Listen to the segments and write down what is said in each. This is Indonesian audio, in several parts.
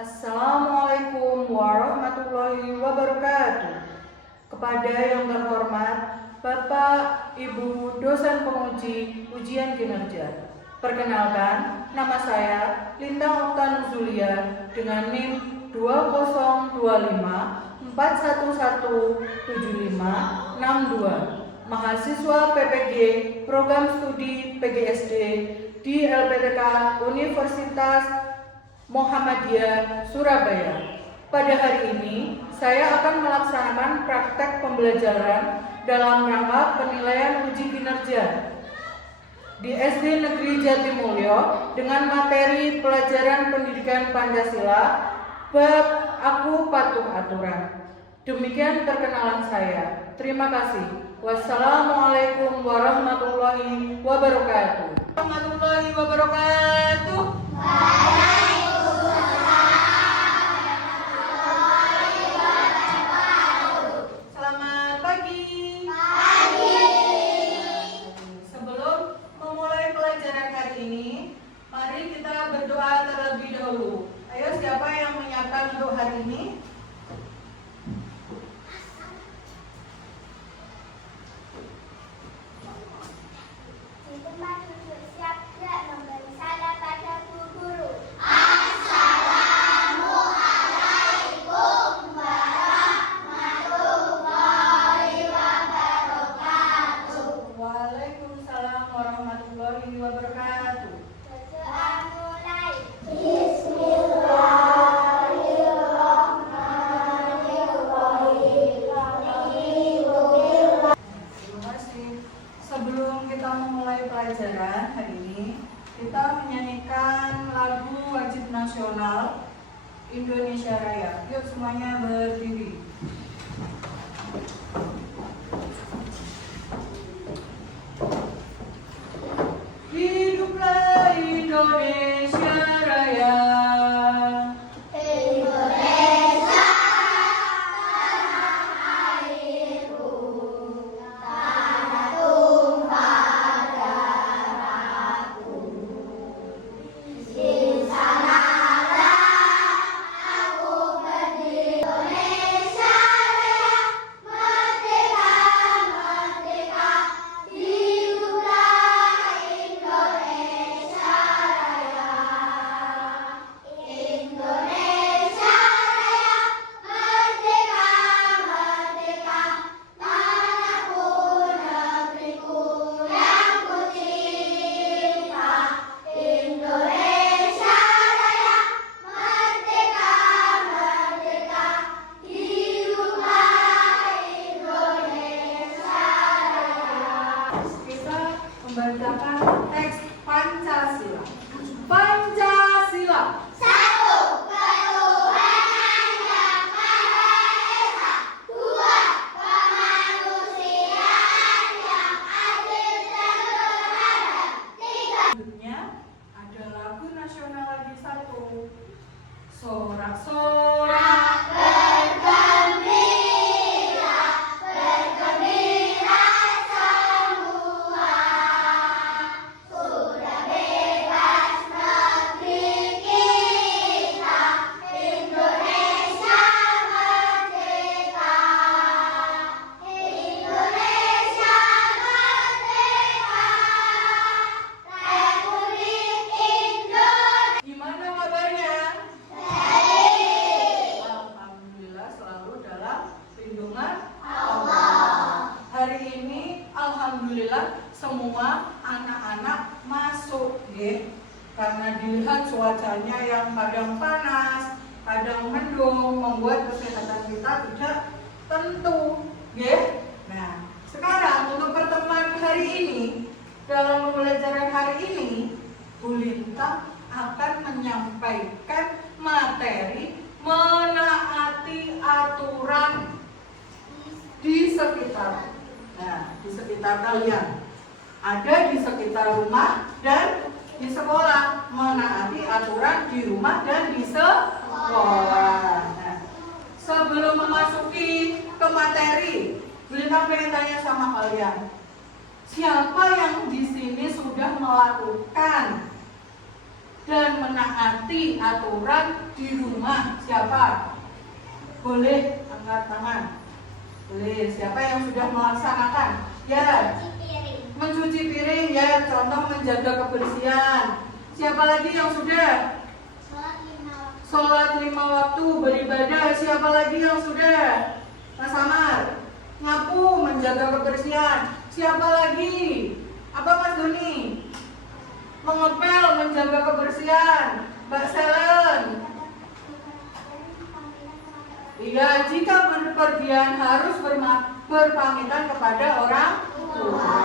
Assalamualaikum warahmatullahi wabarakatuh. Kepada yang terhormat Bapak, Ibu, dosen penguji ujian kinerja. Perkenalkan, nama saya Lintang Oktan Zulia dengan NIM 2025411756 mahasiswa PPG Program Studi PGSD di LPTK Universitas Muhammadiyah Surabaya. Pada hari ini, saya akan melaksanakan praktek pembelajaran dalam rangka penilaian uji kinerja di SD Negeri Jatimulyo dengan materi pelajaran pendidikan Pancasila bab Aku Patuh Aturan. Demikian perkenalan saya. Terima kasih. Wassalamualaikum warahmatullahi wabarakatuh. Warahmatullahi wabarakatuh. Selamat pagi. Sebelum memulai pelajaran hari ini, mari kita berdoa terlebih dahulu. Ayo, siapa yang menyiapkan untuk hari ini? Waalaikumsalam warahmatullahi wabarakatuh. Terima kasih. Sebelum kita memulai pelajaran hari ini, kita menyanyikan lagu wajib nasional Indonesia Raya. Yuk semuanya berdiri. Hiduplah Indonesia Raya. Membacakan teks Pancasila. Pancasila. Satu, ketuhanan yang Maha Esa. Dua, kemanusiaan yang adil dan beradab. Tiga. Selanjutnya ada lagu nasional lagi satu. Sorak-sorak Bergembira, bergembira semua. Sudah bebas negeri kita, Indonesia merdeka. Indonesia merdeka. Republik Indonesia. Gimana kabarnya? Baik. Alhamdulillah selalu dalam lindungan Allah. Hari ini alhamdulillah semua anak-anak masuk, ya. Karena dilihat cuacanya yang kadang panas, kadang mendung, membuat kesehatan kita tidak tentu, ya. Nah, sekarang untuk pertemuan hari ini, dalam pembelajaran hari ini, Bu Lintang akan menyampaikan materi menaati aturan di sekitar. Nah, di sekitar kalian. Ada di sekitar rumah dan di sekolah. Menaati aturan di rumah dan di sekolah. Nah, sebelum memasuki ke materi, Bu Lintang pengen tanya sama kalian. Siapa yang di sini sudah melakukan dan menaati menaati aturan di rumah. Siapa? Boleh angkat tangan. Boleh. Siapa yang sudah melaksanakan? Ya. Mencuci piring, ya. Contoh menjaga kebersihan. Siapa lagi yang sudah? Sholat 5 waktu, beribadah. Siapa lagi yang sudah? Mas Amar. Nyapu, menjaga kebersihan. Siapa lagi? Apa Mas Doni? Mengepel, menjaga kebersihan. Mbak Selen. Iya, jika berpergian harus berpamitan kepada orang tua.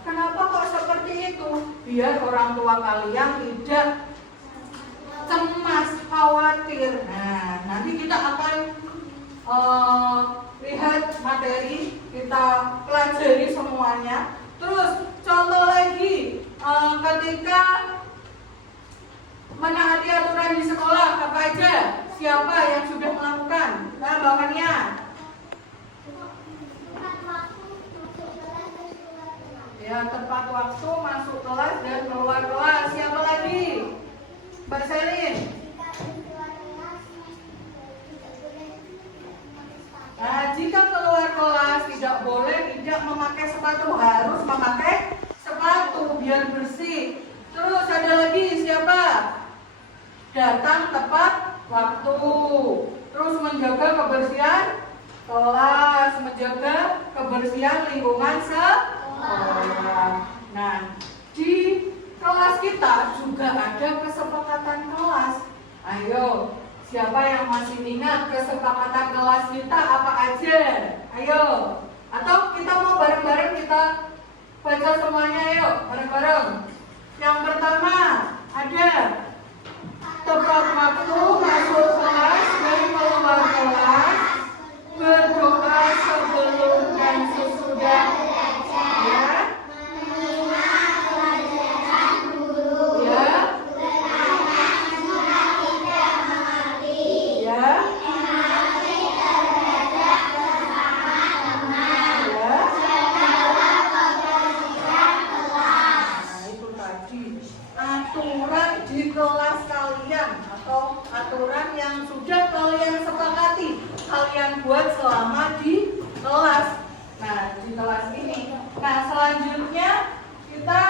Kenapa kok seperti itu? Biar orang tua kalian tidak cemas, khawatir. Nah, nanti kita akan lihat materi, kita pelajari semuanya. Terus contoh lagi, ketika menaati aturan di sekolah, apa aja? Siapa yang sudah melakukan? Nah, bahannya. Ya, tepat waktu masuk kelas dan keluar kelas. Siapa lagi? Mbak Selin. Nah, jika keluar kelas tidak boleh tidak memakai sepatu, harus memakai sepatu biar bersih. Terus ada lagi siapa? Datang tepat waktu. Terus menjaga kebersihan kelas, menjaga kebersihan lingkungan sekolah. Nah, di kelas kita juga ada kesepakatan kelas. Ayo, siapa yang masih ingat kesepakatan kelas kita apa aja? Ayo. Atau kita mau bareng-bareng kita baca semuanya, ayo bareng-bareng. Yang pertama ada tepat waktu masuk kelas dan keluar kelas, berdoa sebelum dan sesudah. Ya. Kelas kalian atau aturan yang sudah kalian sepakati, kalian buat selama di kelas. Nah, di kelas ini. Nah, selanjutnya kita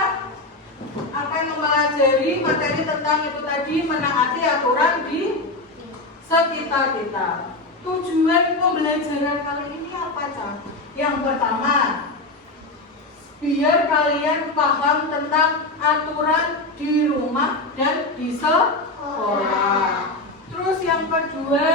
akan mempelajari materi tentang itu tadi, menaati aturan di sekitar kita. Tujuan pembelajaran kali ini apa, Cak? Yang pertama, biar kalian paham tentang aturan di rumah dan di sekolah. Terus yang kedua,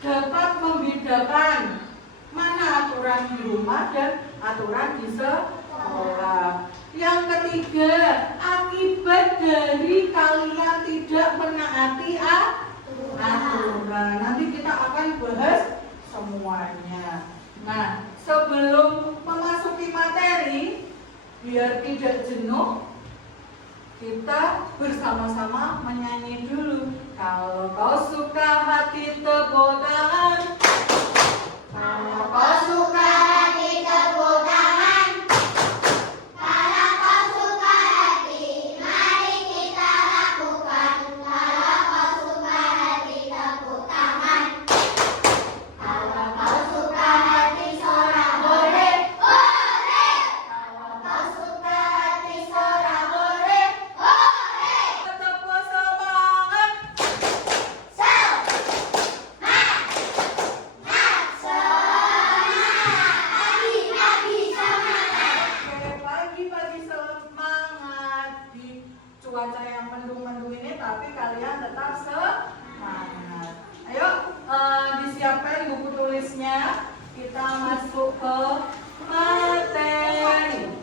dapat membedakan mana aturan di rumah dan aturan di sekolah. Yang ketiga, akibat dari kalian tidak menaati aturan. Nanti kita akan bahas semuanya. Nah, sebelum memasuki materi, biar tidak jenuh, kita bersama-sama menyanyi dulu. Kalau kau suka hati tepuk tangan. Kalau kau suka hati tepuk tangan. Kalau kau suka hati, mari kita lakukan. Kalau kau suka hati, tepuk tangan. Kalau kau suka hati, sorak hore, hore. Kalau kau suka hati, sorak hore, hore. Tepuk semangat. Oke, pagi-pagi semangat di cuaca yang mendung-mendung ini, tapi kalian tetap semangat. Ayo, disiapkan buku tulisnya. Kita masuk ke materi.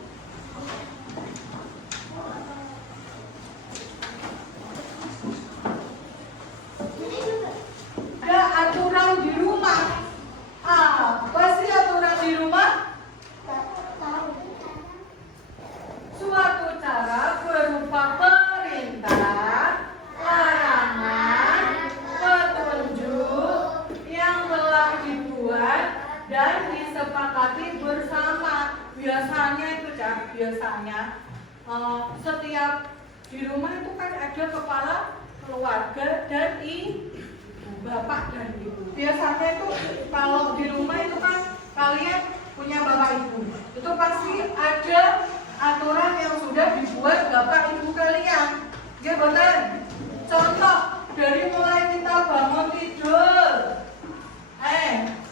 Ada aturan di rumah. Apa sih aturan di rumah? Suatu cara berupa perintah, larangan, petunjuk yang telah dibuat dan disepakati bersama. Biasanya itu, Cak, biasanya setiap di rumah itu kan ada kepala keluarga dan ibu, bapak dan ibu. Biasanya itu kalau di rumah itu kan kalian punya bapak ibu, itu pasti ada aturan yang sudah dibuat bapak ibu kalian. Ya benar. Contoh dari mulai kita bangun tidur.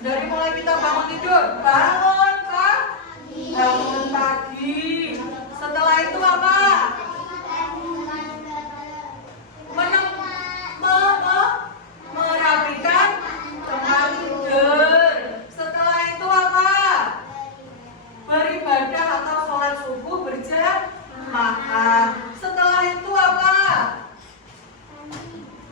Dari mulai kita bangun tidur, bangun pagi. Setelah itu apa? Merapikan tempat tidur. Setelah itu apa? Beribadah atau sholat subuh berjamaah. Setelah itu apa?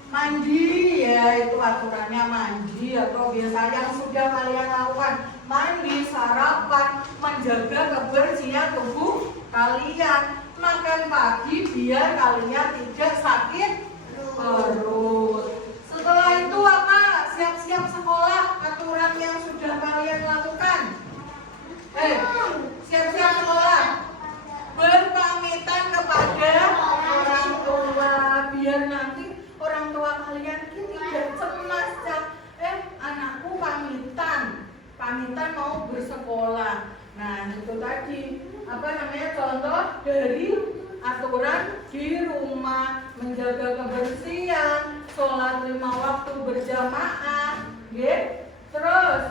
Mandi, ya itu aturannya mandi, atau biasa yang sudah kalian lakukan mandi, sarapan, menjaga kebersihan tubuh kalian, makan pagi biar kalian tidak sakit perut. Setelah itu apa? Siap-siap sekolah, aturan yang sudah kalian lakukan. Siap-siap sekolah, berpamitan kepada orang tua biar nanti orang tua kalian tidak cemas. Anakku pamitan mau bersekolah. Nah itu tadi contoh dari aturan di rumah, menjaga kebersihan, sholat 5 waktu berjamaah, terus.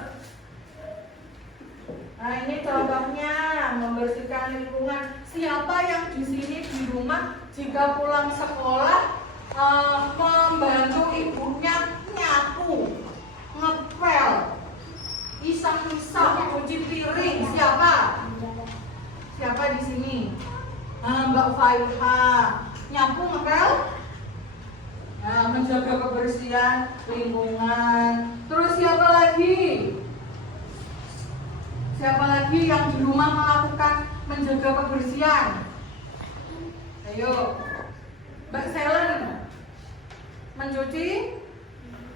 Nah ini contohnya membersihkan lingkungan. Siapa yang di sini di rumah jika pulang sekolah membantu ibunya nyapu, ngepel, isap-isap, cuci piring? Siapa di sini? Mbak Faiha, nyapu, ngepel, menjaga kebersihan lingkungan. Terus siapa lagi? Siapa lagi yang di rumah melakukan menjaga kebersihan? Ayo, Mbak Selen, mencuci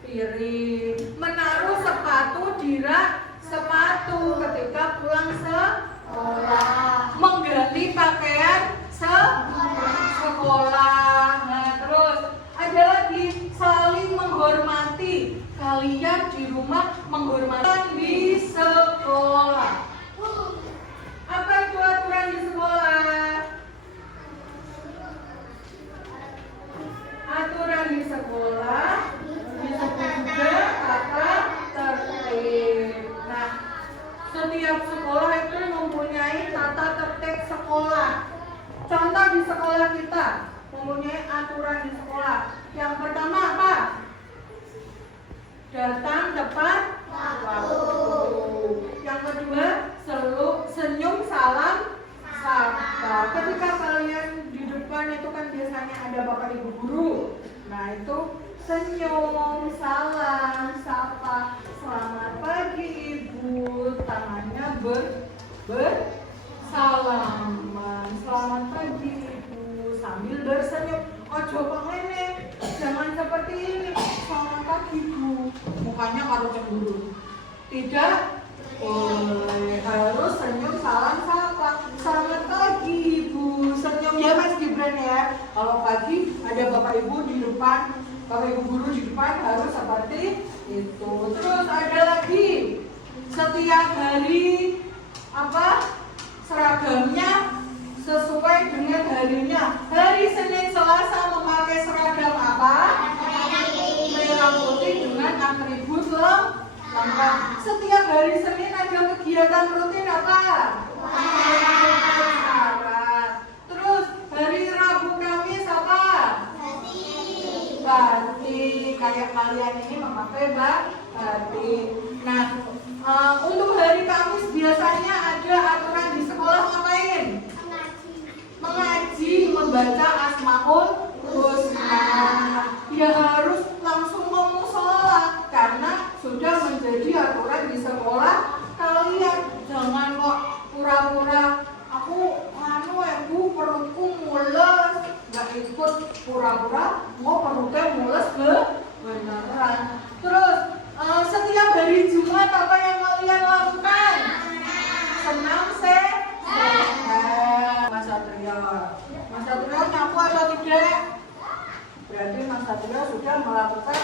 piring, menaruh sepatu di rak sepatu ketika pulang sekolah, mengganti pakaian sekolah. Nah terus ada lagi saling menghormati. Kalian di rumah menghormati di sekolah. Apa itu aturan di sekolah? Aturan di sekolah disebut juga tata tertib. Nah, setiap sekolah itu mempunyai tata tertib sekolah. Contoh di sekolah kita mempunyai aturan di sekolah. Yang pertama apa? Datang tepat waktu. Yang kedua, senyum salam sapa. Ketika kalian di depan itu kan biasanya ada bapak ibu guru. Nah itu senyum, salam, sapa. Selamat pagi ibu, tangannya bersalaman. Selamat pagi ibu, sambil bersenyum. Ojo kok ngene, jangan seperti ini. Selamat pagi ibu, mukanya karo cemburu. Tidak boleh, harus senyum, salam, sapa. Selamat pagi ibu, senyum ya Mas Gibran ya. Kalau pagi ada bapak ibu di depan, bapak ibu guru di depan, harus seperti itu. Terus ada lagi, setiap hari seragamnya sesuai dengan harinya. Hari Senin Selasa memakai seragam apa? Merah putih dengan atribut lengkap. Setiap hari Senin ada kegiatan rutin apa? Terus hari Rabu Kamis apa? Batik. Kayak kalian ini memakai batik. Nah, untuk hari Kamis biasanya ada aturan di sekolah ngapain? Mengaji, membaca Asmaul Husna. Ya harus langsung ke mushola karena sudah menjadi aturan di sekolah kalian. Jangan kok pura-pura aku ibu perutku mules, nggak ikut, pura-pura mau perutnya mules beneran. Terus setiap hari Jumat apa yang kalian lakukan? Senam Mas Satrio nyapu atau tidak? Berarti Mas Satrio sudah melakukan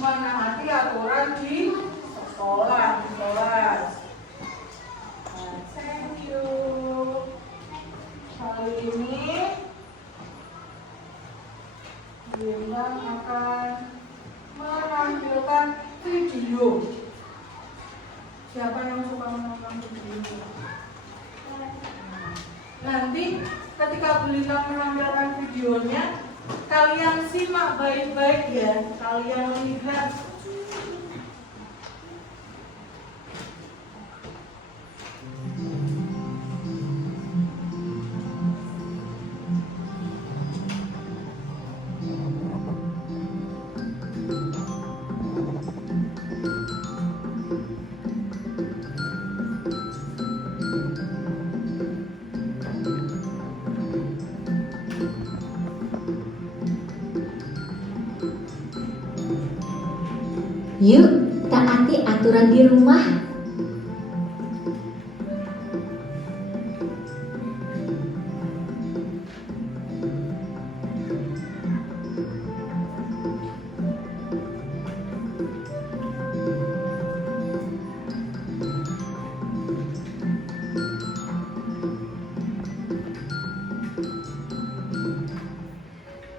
menaati aturan di sekolah, di kelas. Nah, thank you. Kali ini Bintang akan menampilkan video. Siapa yang suka menonton video? Nanti ketika Bintang menampilkan videonya, kalian simak baik-baik ya. Kalian lihat. Yuk, taati aturan di rumah.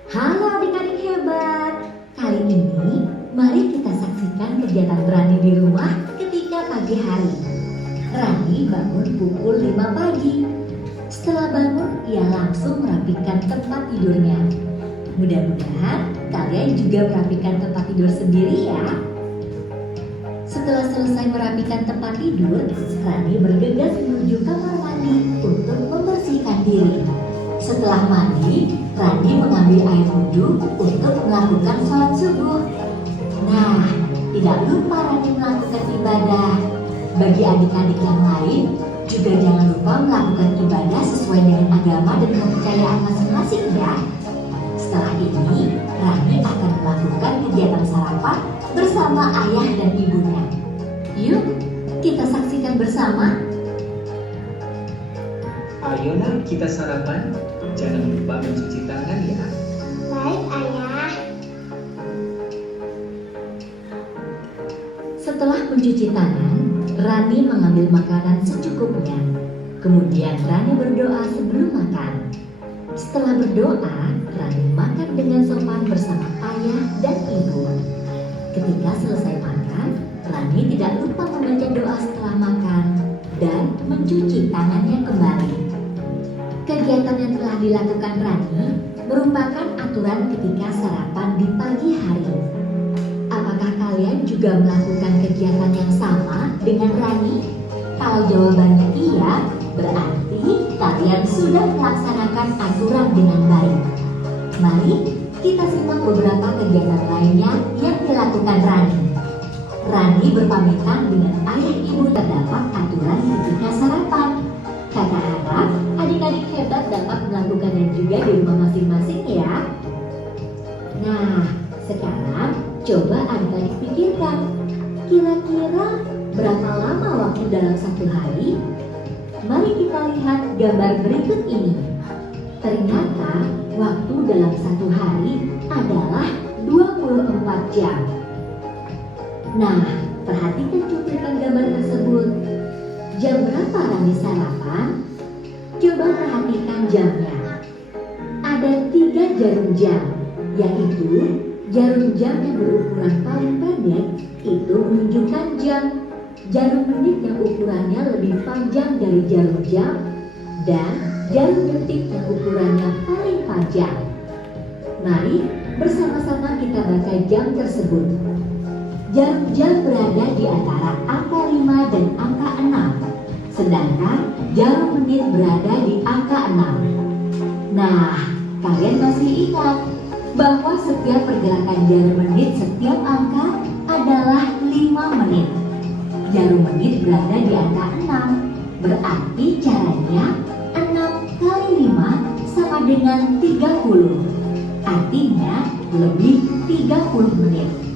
Halo adik-adik hebat. Kali ini mari kita saksikan kegiatan Rani di rumah ketika pagi hari. Rani bangun pukul 5 pagi. Setelah bangun, ia langsung merapikan tempat tidurnya. Mudah-mudahan kalian juga merapikan tempat tidur sendiri ya. Setelah selesai merapikan tempat tidur, Rani bergegas menuju kamar mandi untuk membersihkan diri. Setelah mandi, Rani mengambil air wudhu untuk melakukan sholat subuh. Nah, tidak lupa Rani melakukan ibadah. Bagi adik-adik yang lain, juga jangan lupa melakukan ibadah sesuai dengan agama dan kepercayaan masing-masing ya. Setelah ini, Rani akan melakukan kegiatan sarapan bersama ayah dan ibunya. Yuk, kita saksikan bersama. Ayolah kita sarapan. Jangan lupa mencuci tangan ya. Baik, Ayah. Setelah mencuci tangan, Rani mengambil makanan secukupnya. Kemudian Rani berdoa sebelum makan. Setelah berdoa, Rani makan dengan sopan bersama ayah dan ibu. Ketika selesai makan, Rani tidak lupa membaca doa setelah makan dan mencuci tangannya kembali. Kegiatan yang telah dilakukan Rani merupakan aturan ketika sarapan di pagi hari. Apakah kalian juga melakukan kegiatan yang sama dengan Rani? Kalau jawabannya iya, berarti kalian sudah melaksanakan aturan dengan baik. Mari kita simak beberapa kegiatan lainnya yang dilakukan Rani. Rani berpamitan dengan ayah ibu. Terdapat aturan ketika sarapan. Kakak harap adik-adik hebat dapat melakukannya juga di rumah masing-masing ya. Nah, sekarang coba adik-adik pikirkan, kira-kira berapa lama waktu dalam satu hari? Mari kita lihat gambar berikut ini. Ternyata waktu dalam satu hari adalah 24 jam. Nah, perhatikan cuplikan gambar tersebut. Jam berapa Rani sarapan? Coba perhatikan jamnya. Ada 3 jarum jam, yaitu jarum jam yang berukuran paling pendek itu menunjukkan jam, jarum menit yang ukurannya lebih panjang dari jarum jam, dan jarum detik yang ukurannya paling panjang. Mari bersama-sama kita baca jam tersebut. Jarum jam berada di antara angka 5 dan angka 6, sedangkan jarum menit berada di angka 6. Nah, kalian masih ingat bahwa setiap pergerakan jarum menit setiap angka adalah 5 menit. Jarum menit berada di angka 6, berarti caranya 6 kali 5 sama dengan 30. Artinya lebih 30 menit.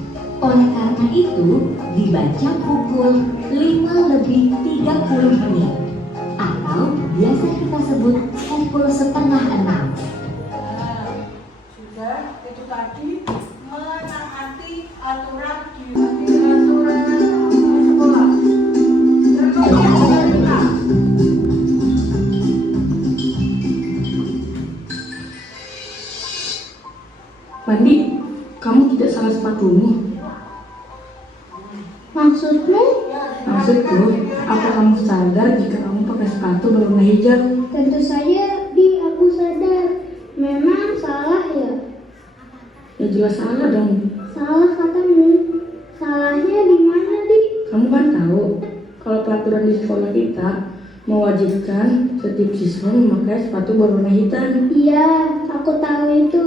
Oleh karena itu, dibaca pukul 5 lebih 30 menit. Atau biasa kita sebut pukul setengah 6. Nah, sudah itu tadi menaati aturan di aturan sekolah. Contohnya kita. Mandi, kamu tidak salah sepatumu. Maksudmu? Maksudku, apa kamu sadar jika kamu pakai sepatu berwarna hijau? Tentu saja, Di, aku sadar. Memang salah ya? Ya jelas salah dong. Salah katamu. Salahnya di mana, Di? Kamu kan tahu, kalau peraturan di sekolah kita mewajibkan setiap siswa memakai sepatu berwarna hitam. Iya, aku tahu itu.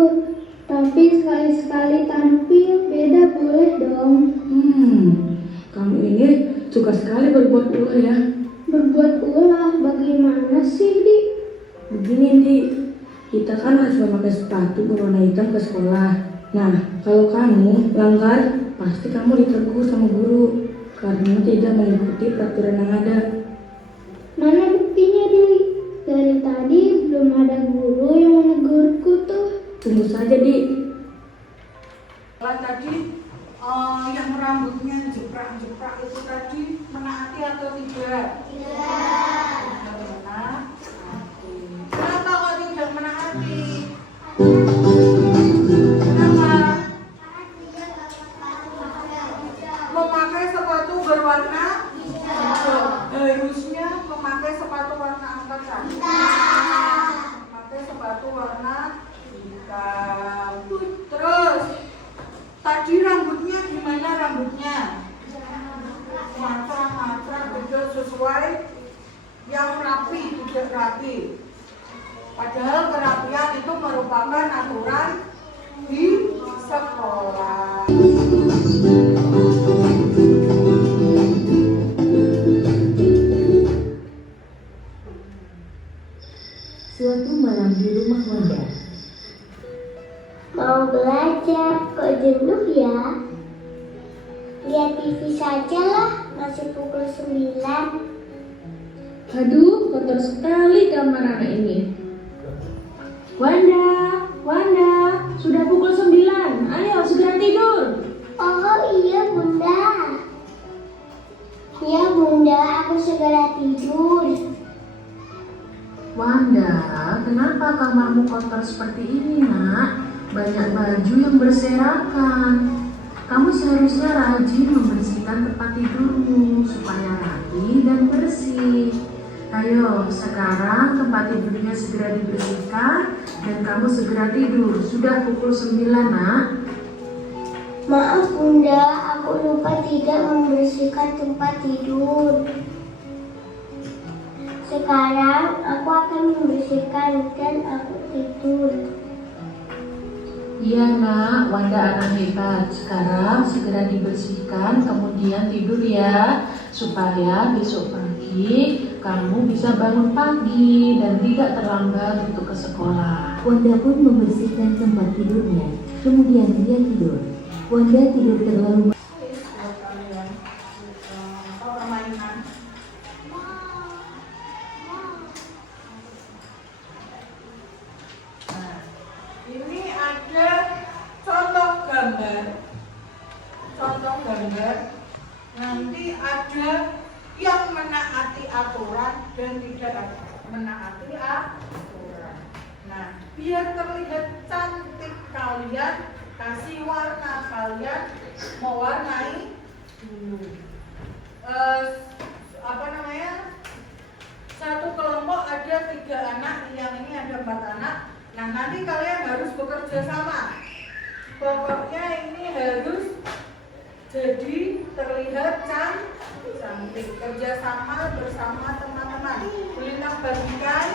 Tapi sekali-sekali tampil beda boleh dong. Kamu ini suka sekali berbuat ulah ya. Berbuat ulah bagaimana sih, Di? Begini, Di, kita kan harus memakai sepatu berwarna hitam ke sekolah. Nah, kalau kamu langgar, pasti kamu ditegur sama guru karena tidak mengikuti peraturan yang ada. Mana buktinya, Di? Dari tadi belum ada guru yang menegurku tuh. Tunggu saja, Di. Kalau tadi yang rambutnya jeprak-jeprak itu tadi menaati atau tidak? Menaati. Kenapa kok tidak menaati? Kenapa? Memakai sepatu berwarna hijau. Harusnya memakai sepatu warna apa kan? Memakai sepatu warna hitam. Terus tadi rambutnya gimana rambutnya? Matrak-matrak betul sesuai yang rapi, tidak rapi. Padahal kerapian itu merupakan aturan di sekolah. Suatu malam di rumah Wanda. Mau belajar, kok jenuh ya? Lihat TV saja lah, masih pukul 9. Aduh, kotor sekali kamar anak ini. Wanda, sudah pukul 9. Ayo segera tidur. Oh iya Bunda. Ya Bunda, aku segera tidur. Wanda, kenapa kamarmu kotor seperti ini, Nak? Banyak baju yang berserakan. Kamu seharusnya rajin membersihkan tempat tidurmu supaya rapi dan bersih. Ayo, sekarang tempat tidurnya segera dibersihkan dan kamu segera tidur. Sudah pukul 9, Nak. Maaf Bunda, aku lupa tidak membersihkan tempat tidur. Sekarang aku akan membersihkan dan aku tidur. Iya, Nak. Wanda anak hebat. Sekarang segera dibersihkan, kemudian tidur ya. Supaya besok pagi kamu bisa bangun pagi dan tidak terlambat untuk ke sekolah. Wanda pun membersihkan tempat tidurnya. Kemudian dia tidur. Wanda tidur terlalu Permainan. Nah, ini ada contoh gambar. Nanti ada yang menaati aturan dan tidak menaati aturan. Nah, biar terlihat cantik kalian kasih warna, kalian mewarnai dulu. Satu kelompok ada 3 anak, yang ini ada 4 anak. Nah, nanti kalian harus bekerja sama. Pokoknya ini harus jadi terlihat cantik. Kerjasama bersama teman-teman. Kuliner bagikan.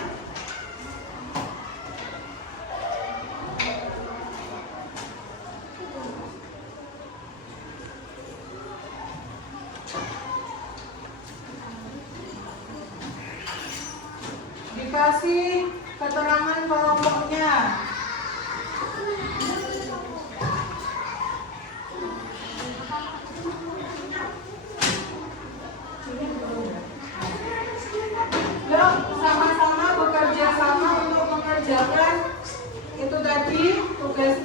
Dikasih keterangan kelompoknya. Yuk, sama-sama bekerja sama untuk mengerjakan itu tadi tugas.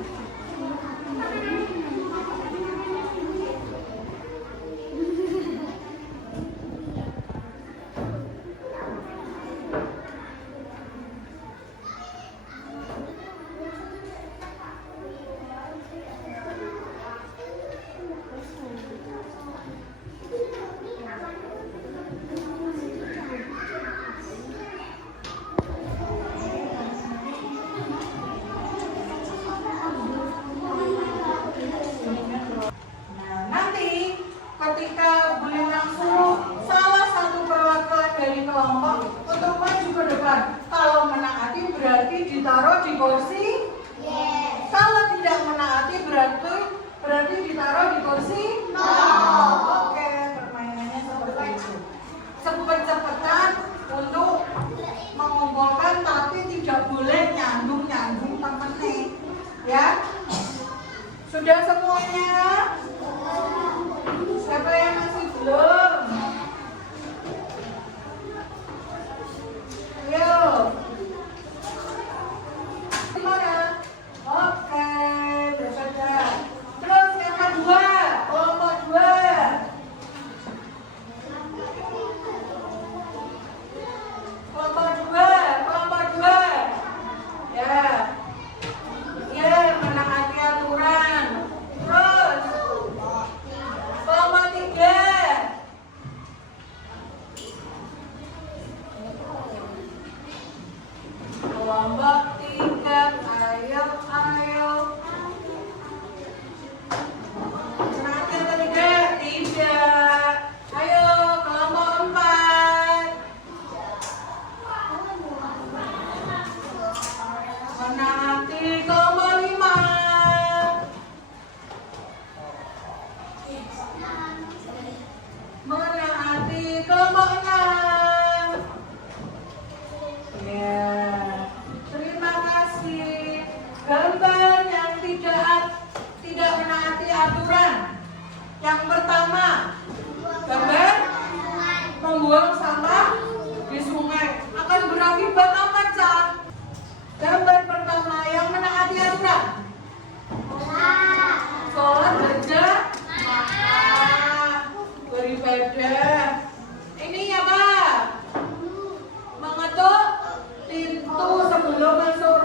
berarti ditaruh di kursi? No. Oke, permainannya seperti itu. Cepet-cepetan untuk mengumpulkan tapi tidak boleh nyambung temennya. Ya? Sudah semuanya? Siapa yang masih belum? Ayo. Gimana? Oke, bersaja. Terus yang kedua, kelompok 2. Kelompok 2. Ya. Ya, menaati aturan. Terus kelompok 3. Kelompok 3, ayo. Menaati atau tidak? Tidak. Ayo, kelompok 4. Menaati. Kelompok 5. Menaati. Kelompok 6. Ya, terima kasih. Gambar yang tidak menaati aturan. Yang pertama, gambar membuang sampah di sungai akan berakibat apa, Cak? Gambar pertama yang menaati aturan. Sholat berjamaah, beribadah. Ini apa? Mengetuk pintu sebelum masuk.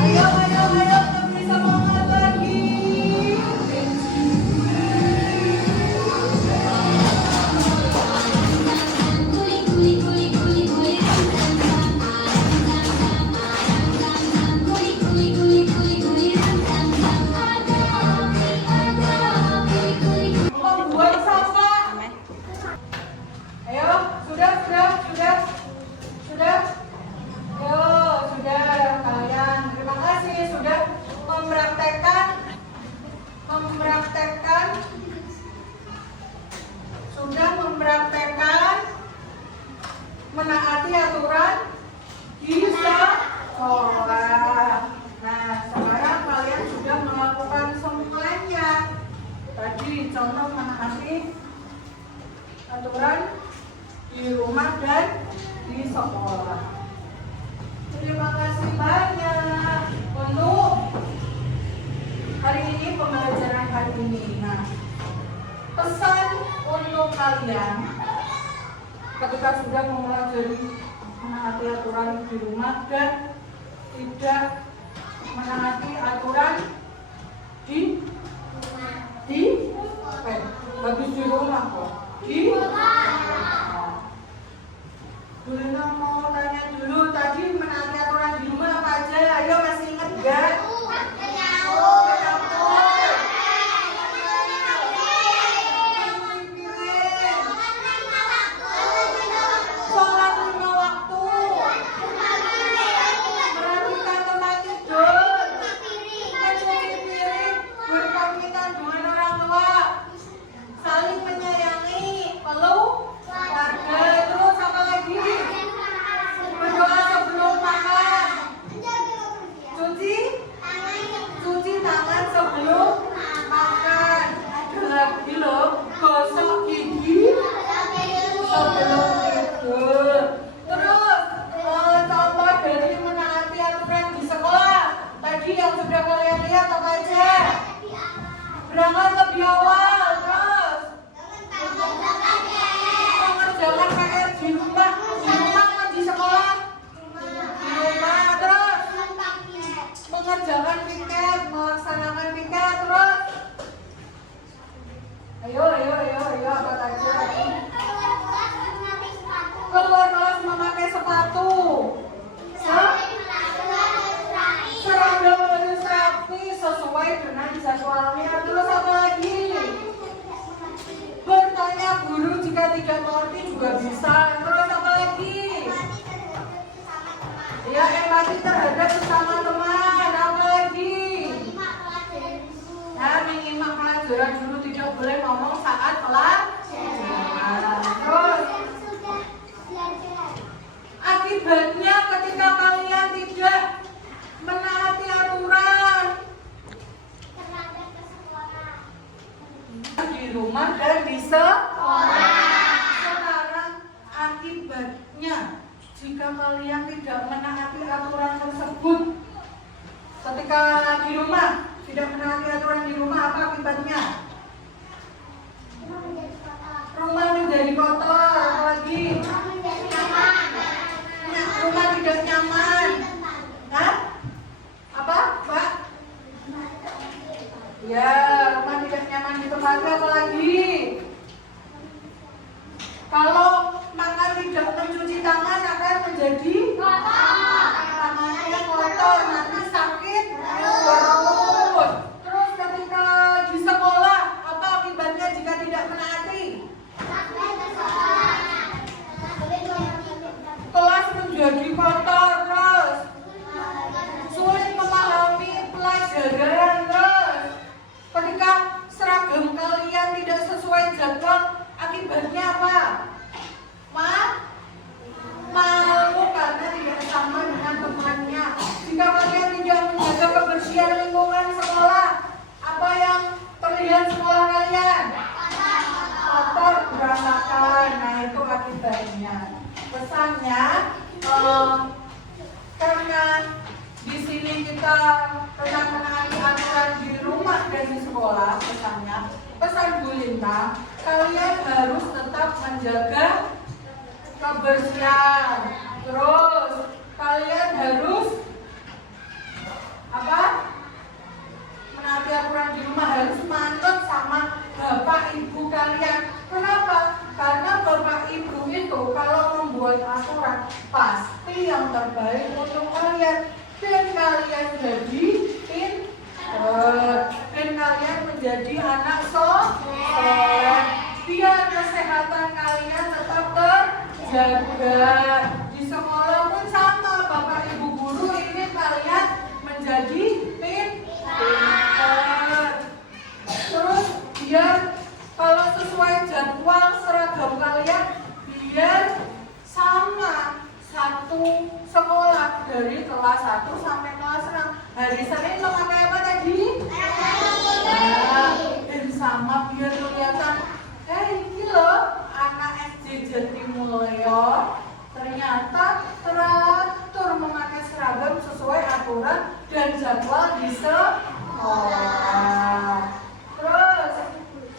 Ayo, lebih semangat lagi. Membuang sampah. Ayo, sudah. Yo, sudah kalian. Terima kasih sudah mempraktekkan menaati aturan di sekolah. Nah, sekarang kalian sudah melakukan semuanya. Tadi contoh menaati aturan di rumah dan di sekolah. Terima kasih banyak untuk hari ini, pembelajaran hari ini. Nah, pesan untuk kalian ketika sudah mempelajari menaati aturan di rumah dan tidak menaati aturan habis di rumah kok Dulina mau tanya dulu, tadi menaati aturan di rumah apa aja? Ayo, masih ingat gak? Sholat 5 waktu, merapikan tempat tidur, mencuci piring, berpamitan dengan orang tua, saling menyayangi, peluk keluar kelas memakai sepatu. Seragam harus rapi sesuai dengan jadwalnya. Terus apa lagi? Bertanya guru jika tidak mengerti juga bisa. Terus apa lagi? Ya, empati terhadap sesama teman. Apa lagi? Ya, menyimak pelajaran dulu, tidak boleh ngomong saat pelajaran. Terus akibatnya ketika kalian tidak menaati aturan di rumah dan di sekolah. Sekarang akibatnya jika kalian tidak menaati aturan tersebut ketika di rumah, tidak menaati aturan di rumah, apa akibatnya? Rumah menjadi kotor. Apalagi? Rumah tidak nyaman. Hah? Apa, Pak? Ya, rumah tidak nyaman di tempatnya. Apalagi? Kalau makan tidak mencuci tangan akan menjadi tangannya kotor, nanti sakit perut. Terus ketika di sekolah, apa akibatnya jika tidak menaati? Kelas menjadi kotor, terus sulit memahami pelajaran, terus ketika seragam kalian tidak sesuai jadwal, akibatnya apa? Malu karena tidak sama dengan temannya. Jika kalian tidak menjaga kebersihan lingkungan sekolah, apa yang terlihat sekolah kalian? Kotor, berantakan. Nah, itu akibatnya. Pesannya, karena di sini kita tentang menaati aturan di rumah dan di sekolah, pesan Bu Linta, kalian harus tetap menjaga kebersihan. Terus kalian harus apa? Menaati aturan di rumah, harus manut sama bapak ibu kalian. Kenapa? Karena bapak ibu itu kalau membuat aturan pasti yang terbaik untuk kalian, dan kalian jadi pintar, dan kalian menjadi anak soleh. Biar kesehatan kalian tetap terjaga. Di sekolah pun sama, bapak ibu guru ingin kalian menjadi pintar. Terus biar kalau sesuai jadwal seragam kalian biar sama satu sekolah dari kelas 1 sampai kelas 6. Hari Senin memakai apa tadi? Dan sama biar kelihatan, ini loh anak SD Jatimulyo ternyata teratur memakai seragam sesuai aturan dan jadwal di sekolah. Terus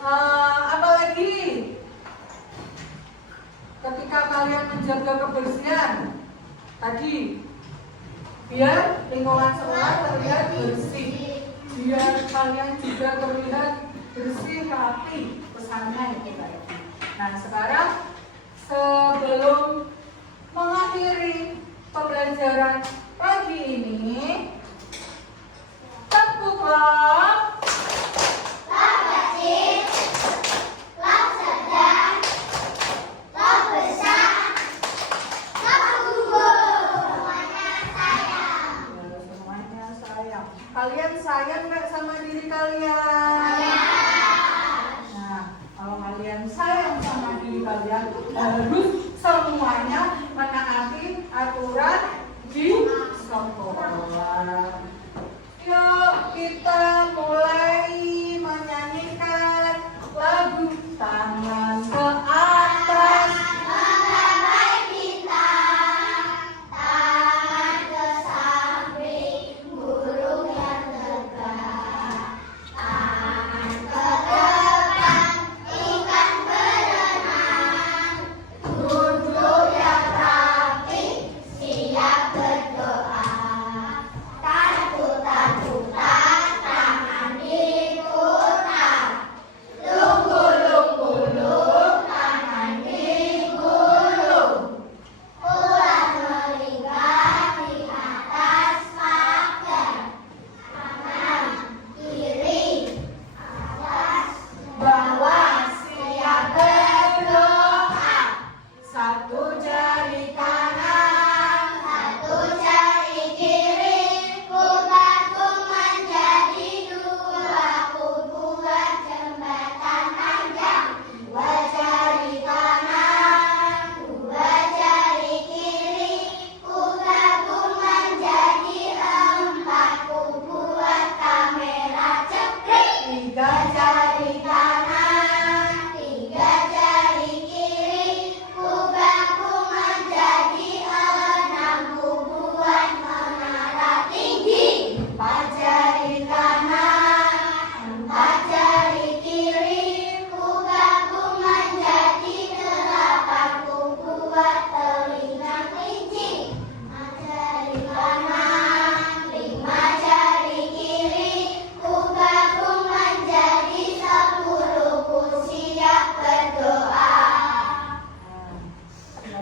apa lagi? Ketika kalian menjaga kebersihan tadi, biar lingkungan sekolah terlihat bersih, biar kalian juga terlihat bersih, rapi. Pesannya itu tadi. Nah, sekarang sebelum mengakhiri pembelajaran pagi ini, tepuklah kalian sayang nggak sama diri kalian? Nah, kalau kalian sayang sama diri kalian, harus semuanya menaati aturan di sekolah. Yuk kita mulai menyanyikan lagu Tangan ke Atas. Duduk yang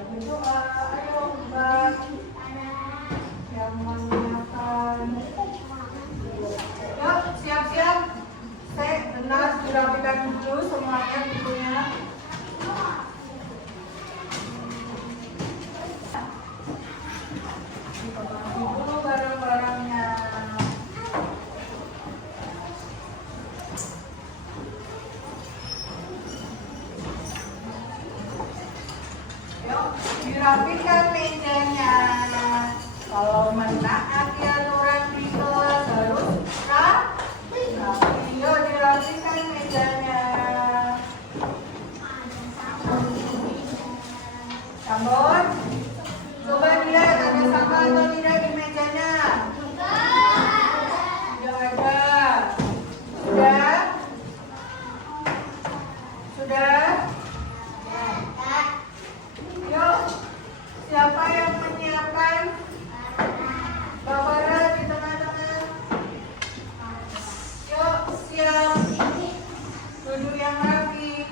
berdoa. Ayo Mbak yang menyiapkan. Yuk siap-siap. Benar dirapikan dulu semuanya bukunya. Dipotong dulu barang-barangnya. Yuk, dirapikan mejanya. Kalau menaati aturan di kelas harus rapi. Yuk, dirapikan mejanya. Sambon, coba lihat ada sampah atau tidak di mejanya. Tidak ada. Sudah? Sudah? Yuk, siapa yang menyiapkan? Barbara di tengah-tengah. Yuk, siap. Duduk yang rapi.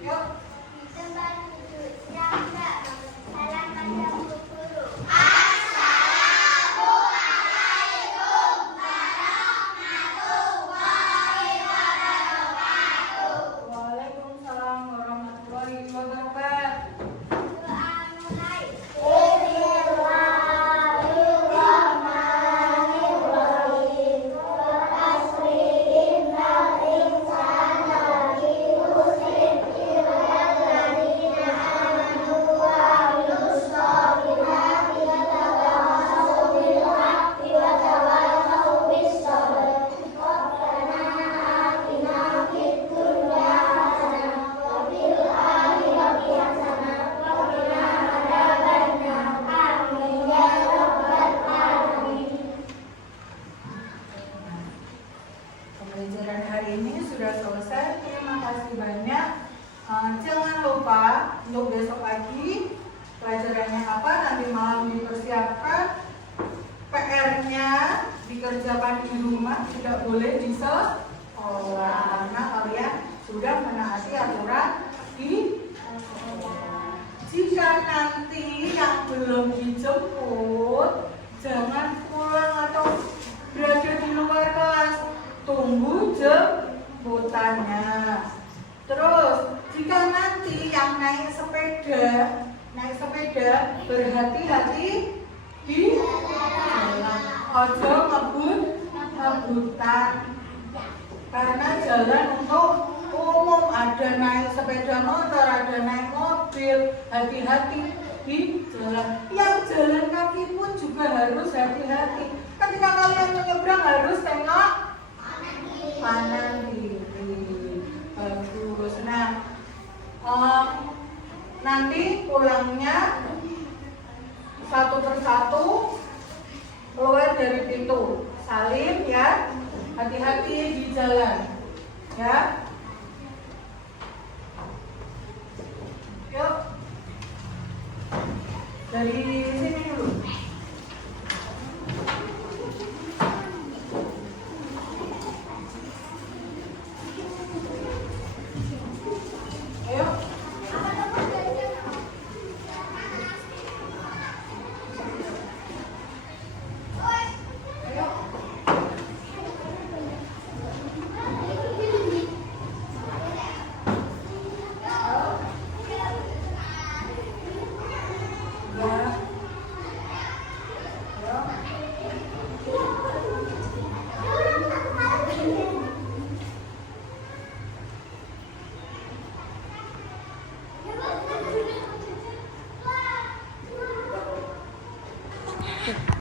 Yuk. Waalaikumsalam warahmatullahi wabarakatuh. Pembelajaran hari ini sudah selesai. Terima kasih banyak. Jangan lupa untuk besok pagi pelajarannya apa nanti malam dipersiapkan. PR-nya dikerjakan di rumah, tidak boleh di sekolah karena kalian sudah menaati aturan di sekolah. Jika nanti yang belum dijemput, jangan pulang atau berada di luar kelas. Tunggu jemputannya. Terus jika nanti yang naik sepeda berhati-hati di jalan. Ojo ngebut-ngebutan karena jalan untuk umum, ada naik sepeda motor, ada naik mobil. Hati-hati di jalan. Yang jalan kaki pun juga harus hati-hati. Ketika kalian menyeberang harus tengok kanan kiri. Bagus. Nah, nanti pulangnya satu persatu keluar dari pintu. Salim ya. Hati-hati di jalan. Ya. Yuk. Dari sini dulu. Tuh.